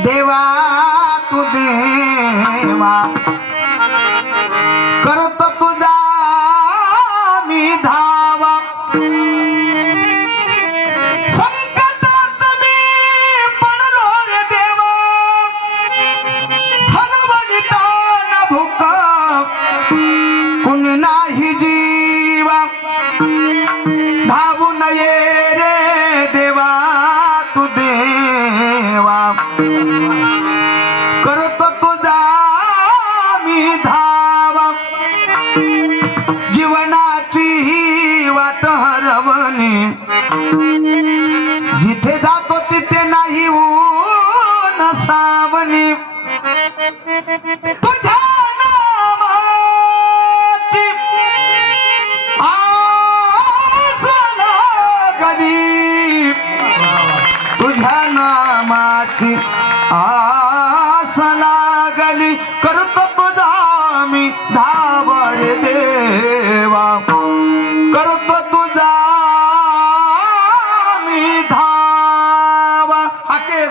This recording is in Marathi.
देवा तू देवा. करत तुझा मी धावा. संकटात मी पडलो रे देवा. न भूक. कुणी नाही जीवा. धावू नये करतो तुझा मी धावा. जीवनाची ही वाट हरवणे. जिथे जातो कामाची आस लागली. करतो तुझा मी धावळ देवा. करतो तुझा मी धावा. अके